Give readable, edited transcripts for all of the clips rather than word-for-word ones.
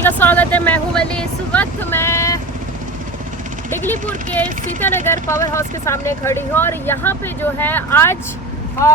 सभी का स्वागत है। मैं हूं वली। इस वक्त मैं डिगलीपुर के सीतानगर पावर हाउस के सामने खड़ी हूं और यहाँ पे जो है आज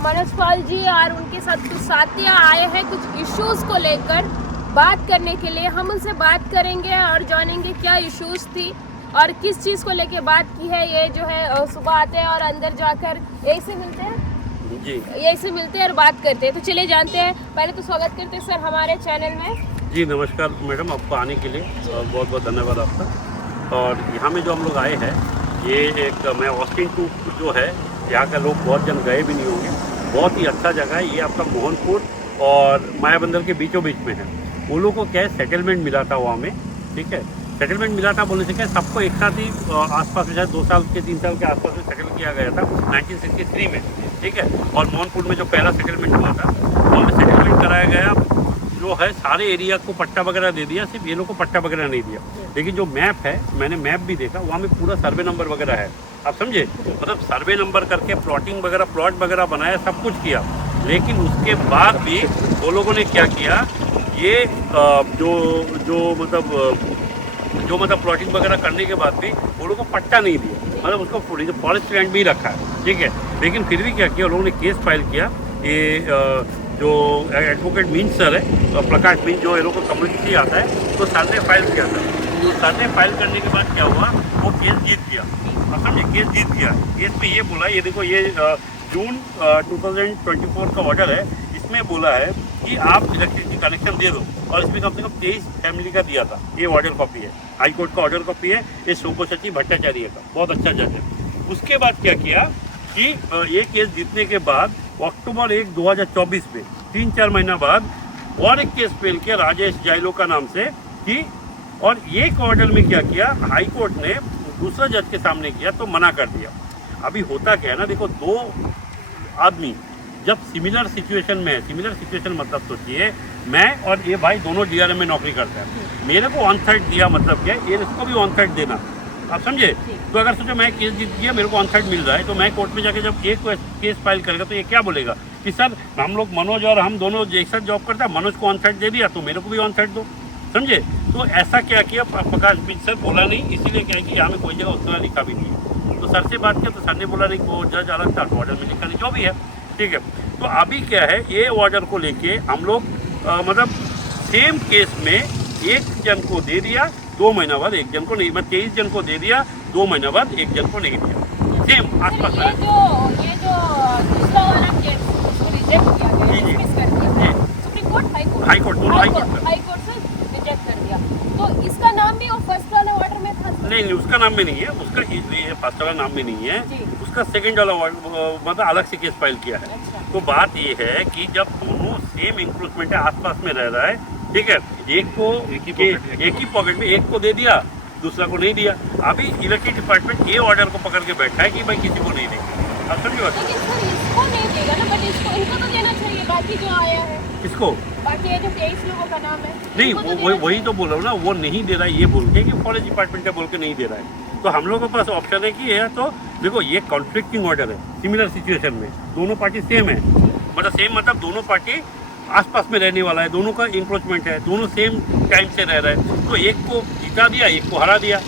मनोज पाल जी और उनके साथ कुछ साथियाँ आए हैं कुछ इश्यूज को लेकर बात करने के लिए। हम उनसे बात करेंगे और जानेंगे क्या इश्यूज थी और किस चीज़ को लेके बात की है। ये जो है सुबह आते हैं और अंदर जाकर यही से मिलते हैं जी, यही से मिलते हैं और बात करते हैं। तो चले जानते हैं। पहले तो स्वागत करते हैं सर हमारे चैनल में। जी नमस्कार मैडम, आपको आने के लिए बहुत बहुत धन्यवाद आपका। और यहाँ में जो हम लोग आए हैं ये एक मैं ऑस्टिन टू जो है, यहाँ का लोग बहुत जन गए भी नहीं होंगे, बहुत ही अच्छा जगह है। ये आपका मोहनपुर और मायाबंदर के बीचों बीच में है। वो लोग को क्या है सेटलमेंट मिला था वहाँ में, ठीक है। सेटलमेंट मिला था बोलने से क्या सबको एक साथ ही आसपास में शायद 2 साल के 3 साल के आसपास में सेटल किया गया था 1963 में, ठीक है। और मोहनपुर में जो पहला सेटलमेंट हुआ था वहाँ में सेटलमेंट कराया गया जो है, सारे एरिया को पट्टा वगैरह दे दिया, सिर्फ ये लोग को पट्टा वगैरह नहीं दिया। लेकिन जो मैप है, मैंने मैप भी देखा, वहाँ में पूरा सर्वे नंबर वगैरह है, आप समझे। मतलब सर्वे नंबर करके प्लॉटिंग वगैरह प्लॉट वगैरह बनाया, सब कुछ किया। लेकिन उसके बाद भी वो लोगों ने क्या किया, ये जो मतलब प्लॉटिंग वगैरह करने के बाद भी वो लोगों को पट्टा नहीं दिया, मतलब उसको फॉरेस्ट लैंड भी रखा है, ठीक है। लेकिन फिर भी क्या किया, लोगों ने केस फाइल किया। ये जो एडवोकेट मीन्स सर है, प्रकाश मीन्स, जो ये लोग को कम्युनिटी से आता है, तो सर ने फाइल किया था। तो सर ने फाइल करने के बाद क्या हुआ, वो केस जीत गया। आप समझे, केस जीत गया। केस में ये बोला, ये देखो, ये जून 2024 का ऑर्डर है। इसमें बोला है कि आप इलेक्ट्रिसिटी कनेक्शन दे दो, और इसमें कम से कम 23 फैमिली का दिया था। ये ऑर्डर कॉपी है, हाई कोर्ट का ऑर्डर कॉपी है। ये शोको भट्टाचार्य का बहुत अच्छा जज है। उसके बाद क्या किया कि ये केस जीतने के बाद अक्टूबर 1, 2024 में 3-4 महीना बाद और एक केस फेल किया राजेश जायलो का नाम से कि, और एक ऑर्डर में क्या किया, हाई कोर्ट ने दूसरा जज के सामने किया तो मना कर दिया। अभी होता क्या है ना, देखो, 2 आदमी जब सिमिलर सिचुएशन में है, सिमिलर सिचुएशन मतलब सोचिए, मैं और ये भाई दोनों डीआरएम में नौकरी करते हैं, मेरे को ऑन साइड दिया, मतलब क्या, ये इसको भी ऑन साइड देना, आप समझे। तो अगर सोचो मैं केस जीत गया, मेरे को ऑन साइड मिल रहा है, तो मैं कोर्ट में जाके जब एक केस फाइल करेगा तो ये क्या बोलेगा कि सर हम लोग, मनोज और हम दोनों एक साथ जॉब करते हैं, मनोज को ऑन साइड दे दिया तो मेरे को भी ऑन साइड दो, समझे। तो ऐसा क्या किया, प्रकाश मिश्र सर बोला नहीं, इसीलिए क्या है कि यहाँ में कोई जगह उतना लिखा भी नहीं है। तो सर से बात किया तो सर ने बोला नहीं, वो जज अलग था, तो ऑर्डर में लिखा नहीं, जो भी है, ठीक है। तो अभी क्या है, ये ऑर्डर को लेके हम लोग मतलब सेम केस में एक जन को दे दिया, 2 महीना बाद एक जन को नहीं, मतलब 23 जन को दे दिया, 2 महीना बाद एक जन को नहीं दिया, सेम आसपास में। ये जो दूसरा वाला केस उसको रिजेक्ट किया गया, जी, जी, डिसमिस कर दिया जी। Supreme court, high court, high court, दोनों हाई कोर्ट से रिजेक्ट कर दिया। तो इसका नाम भी वो फर्स्ट वाला ऑर्डर में था? नहीं, उसका नाम में नहीं है, उसका फर्स्ट वाला नाम में नहीं है, उसका सेकंड वाला मतलब अलग से केस फाइल किया है। अच्छा। तो बात ये है कि जब दोनों सेम इंक्रोचमेंट है, आसपास में रह रहा है, ठीक है, एक ही पॉकेट में एक को दे दिया, दूसरा को नहीं दिया। अभी इलेक्ट्रिक डिपार्टमेंट ये ऑर्डर को पकड़ के बैठा है कि भाई किसी को नहीं देंगे। आप समझिए बात। लेकिन सर इसको नहीं देगा ना, बट इनको तो देना चाहिए, बाकी जो आया है। किसको? बाकी ये जो 23 लोगों का नाम है, नहीं, तो वही तो बोल रहा हूँ ना, वो नहीं दे रहा है, ये बोल के कि फॉरेस्ट डिपार्टमेंट का बोल के नहीं दे रहा है। तो हम लोगों के पास ऑप्शन है कि, है तो देखो, ये कॉन्फ्लिक्टिंग ऑर्डर है, सिमिलर सिचुएशन में दोनों पार्टी सेम है, मतलब दोनों पार्टी आसपास में रहने वाला है, दोनों का इंक्रोचमेंट है, दोनों सेम टाइम से रह रहा है, तो एक को जीता दिया, एक को हरा दिया।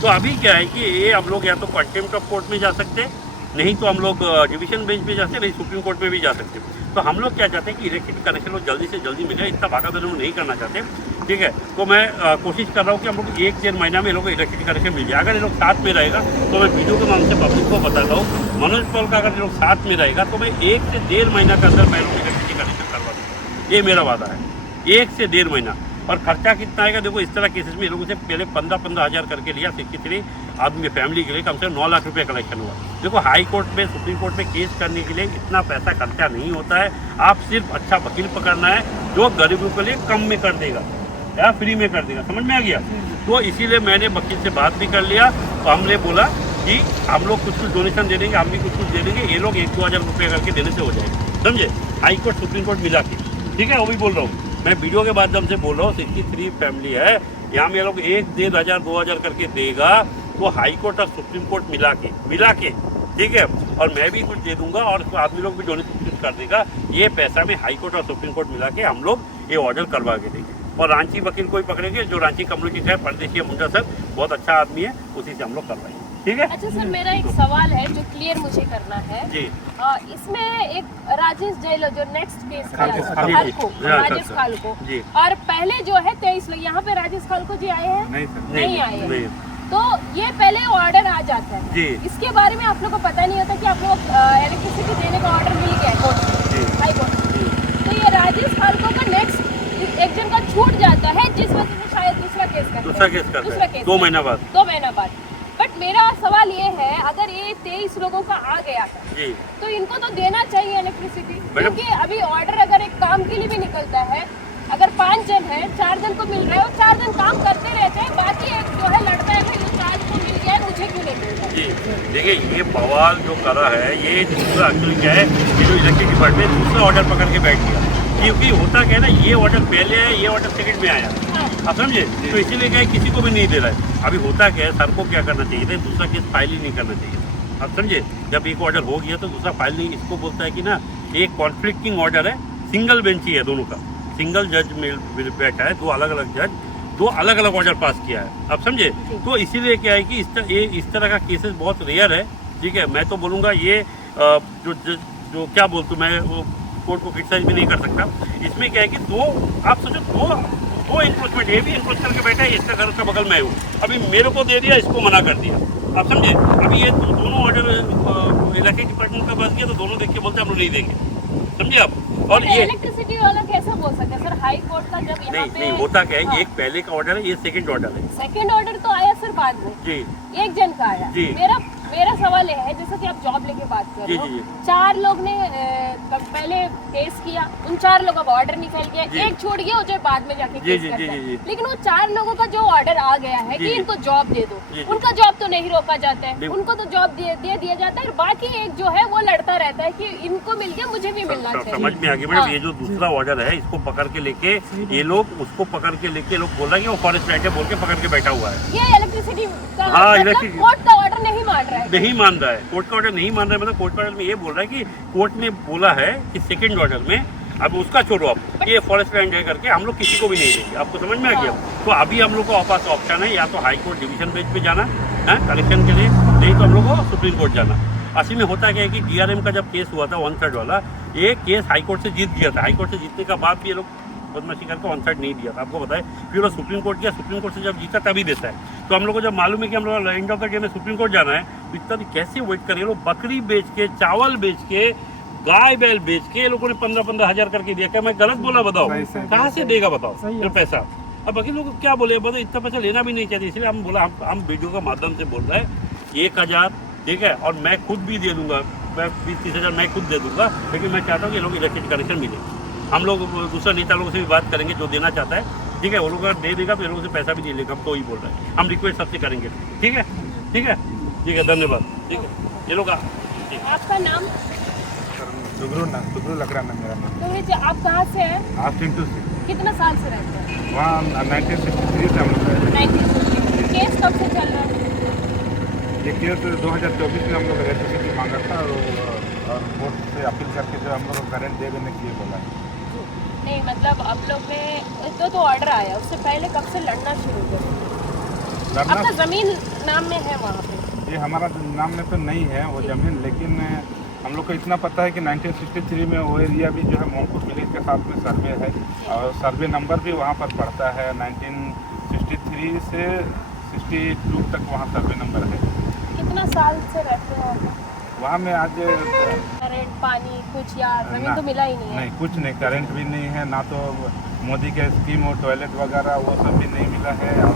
तो अभी क्या है कि ये हम लोग या तो कंटेम्प्ट ऑफ कोर्ट में जा सकते हैं, नहीं तो हम लोग डिवीजन बेंच पे जा सकते, नहीं सुप्रीम कोर्ट में भी जा सकते। तो हम लोग क्या चाहते हैं कि इलेक्ट्रिसिटी कनेक्शन को जल्दी से जल्दी मिले, इतना भागा दौड़ नहीं करना चाहते, ठीक है। तो मैं कोशिश कर रहा हूँ कि हम लोग 1-1.5 महीना में लोग इलेक्ट्रिसिटी कनेक्शन मिल जाए। अगर ये लोग साथ में रहेगा तो मैं वीडियो के नाम से पब्लिक को बताता हूँ, मनोज पॉल का अगर ये लोग साथ में रहेगा तो मैं 1 से 1.5 महीना के अंदर मैं लोग इलेक्ट्रिसिटी कनेक्शन करवा दूँगा, ये मेरा वादा है। 1 से 1.5 महीना। और खर्चा कितना आएगा, देखो, इस तरह केसेस में लोगों से पहले 15-15 हज़ार करके लिया, 63 आदमी फैमिली के लिए कम से कम 9 लाख रुपये कलेक्शन हुआ। देखो, हाई कोर्ट में, सुप्रीम कोर्ट में केस करने के लिए इतना पैसा खर्चा नहीं होता है। आप सिर्फ अच्छा वकील पकड़ना है जो गरीबों के लिए कम में कर देगा या फ्री में कर देगा, समझ में आ गया। तो इसीलिए मैंने वकील से बात भी कर लिया, तो हमने बोला कि हम लोग कुछ डोनेशन दे देंगे, हम भी कुछ दे देंगे, ये लोग 1-2 हज़ार रुपये करके देने से हो जाएगा, समझे। हाई कोर्ट सुप्रीम कोर्ट मिला के, ठीक है, वो भी बोल रहा हूँ मैं, वीडियो के माध्यम से बोल रहा हूँ। 63 फैमिली है, यहाँ में लोग 1-1.5 हज़ार 2 हज़ार करके देगा, तो हाई कोर्ट और सुप्रीम कोर्ट मिला के, ठीक है। और मैं भी कुछ दे दूंगा और आदमी लोग भी डोनेशन कर देगा। ये पैसा में हाई कोर्ट और सुप्रीम कोर्ट मिला के हम लोग ये ऑर्डर करवा के देंगे। और रांची वकील को ही पकड़ेंगे, जो रांची कम्युनिटी का है, परदेशी मुंडा सर, बहुत अच्छा आदमी है, उसी से हम लोग करवाएंगे। ठीक है। अच्छा सर, मेरा एक सवाल है जो क्लियर मुझे करना है जी। इसमें एक राजेश जैलो जो नेक्स्ट केस राजेश खालको जी। और पहले जो है 23 लोग, यहाँ पे राजेश खालको जी आए हैं? नहीं आए हैं। तो ये पहले ऑर्डर आ जाता है जी। इसके बारे में आप लोग को पता नहीं होता कि आप लोग इलेक्ट्रिसिटी देने का ऑर्डर मिल गया है कोर्ट से, हाई कोर्ट से। तो ये राजेश खालको का नेक्स्ट एक जन का छूट जाता है, जिस वजह से शायद दूसरा केस करता है 2 महीना बाद। बट मेरा सवाल ये है, अगर ये 23 लोगों का आ गया था जी, तो इनको तो देना चाहिए इलेक्ट्रिसिटी, क्योंकि अभी ऑर्डर अगर एक काम के लिए भी निकलता है, अगर 5 जन है, 4 जन को मिल रहा है और 4 जन काम करते रहते हैं, बाकी एक जो है लड़ता है भाई 4 को मिल गया है, मुझे क्यों नहीं मिल रहा? जी देखिए, ये बवाल जो करा है, ये दूसरा एक्चुअली क्या है, ये जो इलेक्ट्रिक डिपार्टमेंट दूसरा ऑर्डर पकड़ के बैठ गया, क्योंकि होता क्या है ना, ये ऑर्डर पहले है, ये ऑर्डर सेकंड में आया, आप समझे? तो इसीलिए क्या है, किसी को भी नहीं दे रहा है। अभी होता क्या है, सर को क्या करना चाहिए था, दूसरा केस फाइल ही नहीं करना चाहिए, आप समझे? जब एक ऑर्डर हो गया तो दूसरा फाइल नहीं, इसको बोलता है कि ना एक कॉन्फ्लिक्टिंग ऑर्डर है, सिंगल बेंच ही है दोनों का, सिंगल जज में बैठा है, 2 अलग अलग जज, 2 अलग अलग ऑर्डर पास किया है, आप समझे? तो इसीलिए क्या है कि इस तरह का केसेस बहुत रेयर है। ठीक है, मैं तो बोलूँगा ये जो क्या बोलूँ मैं, वो कोर्ट को क्रिटिसाइज भी नहीं कर सकता। इसमें क्या है कि आप सोचो दो इंक्रोचमेंट, ये भी इंक्रोच करके बैठा है, इसका घर का बगल में हूँ, अभी मेरे को दे दिया, इसको मना कर दिया, आप समझे? अभी ये दोनों ऑर्डर इलेक्ट्रिक डिपार्टमेंट का पास किया, तो दोनों देख के बोलते हम लोग नहीं देंगे, समझे आप? और ये इलेक्ट्रिसिटी वाला कैसे बोल सकते हैं सर, हाई कोर्ट का जब यहाँ पे नहीं होता क्या है, एक पहले का ऑर्डर है, ये सेकंड ऑर्डर है। सेकंड ऑर्डर तो आया सर बाद में जी, एक जन का आया जी। मेरा सवाल ये है, जैसा कि आप जॉब लेके बात कर रहे हो, जी। 4 लोग ने पहले केस किया, उन 4 लोगों का ऑर्डर निकल गया, एक छूट गया, वो जो बाद में जाके केस करता है। लेकिन वो 4 लोगों का जो ऑर्डर आ गया है कि इनको जॉब दे दो, उनका जॉब तो नहीं रोका जाता है, उनको तो जॉब दे दिया जाता है, और बाकी एक जो है वो लड़ता रहता है कि इनको मिल गया, मुझे भी मिलना चाहिए। समझ में आ गया मैडम। ये जो दूसरा ऑर्डर है, इसको पकड़ के लेके ये लोग उसको पकड़ के लेके लोग बोल रहे हैं कि वो फॉरेस्ट राइट है बोल के पकड़ के बैठा हुआ है। ये इलेक्ट्रिसिटी का कोर्ट का ऑर्डर नहीं मान रहा है, नहीं मान रहा है, कोर्ट का ऑर्डर नहीं मान रहा है। मतलब कोर्ट का ऑर्डर में ये बोल रहा है कि कोर्ट ने बोला है कि सेकंड ऑर्डर में, अब उसका छोड़ो, आप ये फॉरेस्ट लैंड है करके हम लोग किसी को भी नहीं देंगे, आपको समझ में आ गया? तो अभी हम लोग को पास ऑप्शन है, या तो हाई कोर्ट डिवीजन बेंच पे जाना है कलेक्शन के लिए, नहीं तो हम लोग को सुप्रीम कोर्ट जाना। असल में होता क्या है कि DRM का जब केस हुआ था 1/3 वाला, ये केस हाई कोर्ट से जीत दिया था, हाई कोर्ट से जीतने का बाद भी ये लोग बदमाशी करके 1/3 नहीं दिया था, आपको बताए। फिर वो सुप्रीम कोर्ट गया, सुप्रीम कोर्ट से जब जीता तभी देता है। तो हम लोग को जब मालूम है कि हम लोग एंड ऑफ द डे में सुप्रीम कोर्ट जाना है, तो इतना भी कैसे वेट करेंगे लोग? बकरी बेच के, चावल बेच के, गाय बैल बेच के लोगों ने 15-15 हज़ार करके दिया। क्या मैं गलत बोला? बताओ, कहाँ से देगा बताओ फिर पैसा? अब बाकी लोग क्या बोले, बताओ इतना पैसा लेना भी नहीं चाहते, इसलिए हम बोला हम वीडियो के माध्यम से बोल रहे हैं 1,000, ठीक है, और मैं खुद भी दे दूंगा, मैं 20-30 हज़ार मैं खुद दे दूंगा, लेकिन मैं चाहता हूँ कि ये लोग इलेक्ट्रिक कनेक्शन मिले। हम लोग दूसरा नेता लोगों से भी बात करेंगे जो देना चाहता है, ठीक है, वो लोग अगर दे देगा तो ये लोगों से पैसा भी दे लेगा, हम तो ही बोल रहे हैं, हम रिक्वेस्ट सबसे करेंगे। ठीक है, ठीक है, ठीक है, धन्यवाद। ठीक है, ये लोग आपका नाम? सुब्रू लग रहा है मेरा नाम। तो आप कहाँ से हैं? आस्टिन टू से। कितना साल से रहते हैं वहाँ? 1963 से हम लोग रहते हैं। 1963। केस कब से चल रहा है? ये केस 2024 में हम लोग इलेक्ट्रिसिटी मांगा था, और कोर्ट से अपील करके जो हम लोग को करंट दे देने के लिए बोला है। नहीं मतलब आप लोग ने तो ऑर्डर आया, उससे पहले कब से लड़ना शुरू किया? आपका जमीन नाम में है वहाँ पे? ये हमारा नाम में तो नहीं है वो ज़मीन, लेकिन हम लोग को इतना पता है कि 1963 में वो एरिया भी जो है मोहनपुर विलेज के साथ में सर्वे है, और सर्वे नंबर भी वहाँ पर पड़ता है। 1963 से 62 तक वहाँ सर्वे नंबर है। कितना साल से रहते हैं वहाँ में? आज करंट, पानी कुछ या जमीन तो मिला ही नहीं है? नहीं, कुछ नहीं, करंट भी नहीं है, ना तो मोदी के स्कीम और टॉयलेट वगैरह वो सब भी नहीं मिला है, और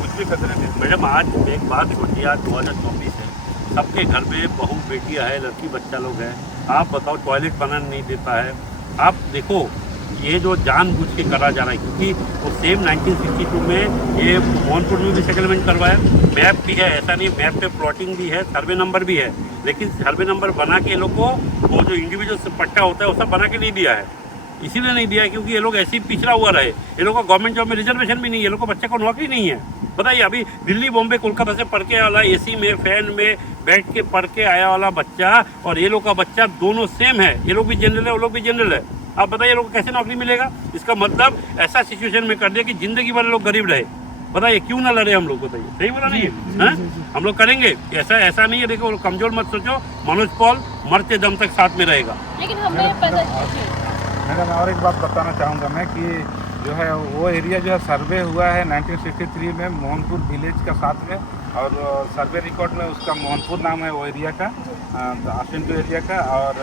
कुछ भी फैसिलिटी। मैडम आज एक बात होती है, आज 2024 है, सबके घर में बहू बेटियां है, लड़की बच्चा लोग हैं, आप बताओ टॉयलेट बनाने नहीं देता है। आप देखो ये जो जानबूझ के करा जा रहा है, क्योंकि वो सेम 1962 में ये मोहनपुर में भी सेटलमेंट करवाया, मैप भी है, ऐसा नहीं, मैप पे प्लॉटिंग भी है, सर्वे नंबर भी है, लेकिन सर्वे नंबर बना के ये लोग को वो जो इंडिविजुअल पट्टा होता है वो सब बना के नहीं दिया है। इसीलिए नहीं दिया है क्योंकि ये लोग ऐसे ही पिछड़ा हुआ रहे, ये लोग को गवर्नमेंट जॉब में रिजर्वेशन भी नहीं है, ये लोग को बच्चे को नौकरी नहीं है। बताइए, अभी दिल्ली, बॉम्बे, कोलकाता से पढ़ के वाला, AC में, फैन में बैठ के पढ़ के आया वाला बच्चा और ये लोग का बच्चा दोनों सेम है। ये लोग भी जनरल है, वो लोग भी जनरल है, आप बताइए लोग को कैसे नौकरी मिलेगा? इसका मतलब ऐसा सिचुएशन में कर दिया कि जिंदगी भर लोग गरीब रहे। बताइए क्यों ना लड़े हम लोग? बताइए, सही बोला नहीं है? हम लोग करेंगे ऐसा नहीं है। देखो कमजोर मत सोचो, मनोज पॉल मरते दम तक साथ में रहेगा। लेकिन हमें पता मैडम और एक बात बताना चाहूँगा मैं कि जो है वो एरिया जो है सर्वे हुआ है 1963 में मोहनपुर विलेज का साथ में, और सर्वे रिकॉर्ड में उसका मोहनपुर नाम है वो एरिया का, आसिंटू एरिया का। और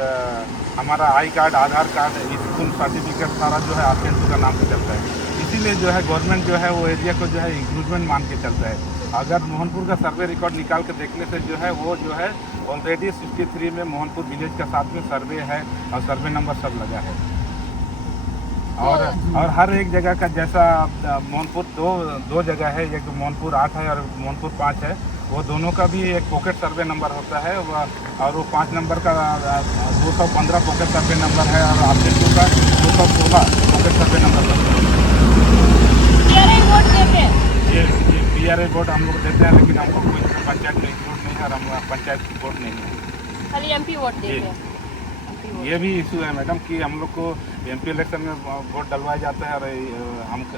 हमारा I card, Aadhaar card, school certificate सारा जो है आसिंटू का नाम से चलता है। इसीलिए जो है गवर्नमेंट जो है वो एरिया को जो है इंक्लूजमेंट मान के चलता है। अगर मोहनपुर का सर्वे रिकॉर्ड निकाल के देखने से जो है वो जो है ऑलरेडी 63 में मोहनपुर विलेज का साथ में सर्वे है और सर्वे नंबर सब लगा है। और हर एक जगह का जैसा मोहनपुर दो जगह है, एक मोहनपुर 8 है और मोहनपुर 5 है, वो दोनों का भी एक पॉकेट सर्वे नंबर होता है। और वो 5 नंबर का 215 पॉकेट सर्वे नंबर है और आसिंटू का 216 पॉकेट सर्वे नंबर है। वोट देते हैं, ये PRA वोट हम लोग देते हैं, लेकिन हमको कोई पंचायत में इंक्लूड नहीं है और हम पंचायत की वोट नहीं है, खाली MP वोट देते हैं। ये भी इशू है मैडम कि हम लोग को MP इलेक्शन में वोट डलवाया जाता है और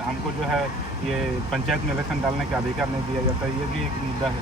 हमको जो है ये पंचायत में इलेक्शन डालने का अधिकार नहीं दिया जाता है। ये भी एक मुद्दा है।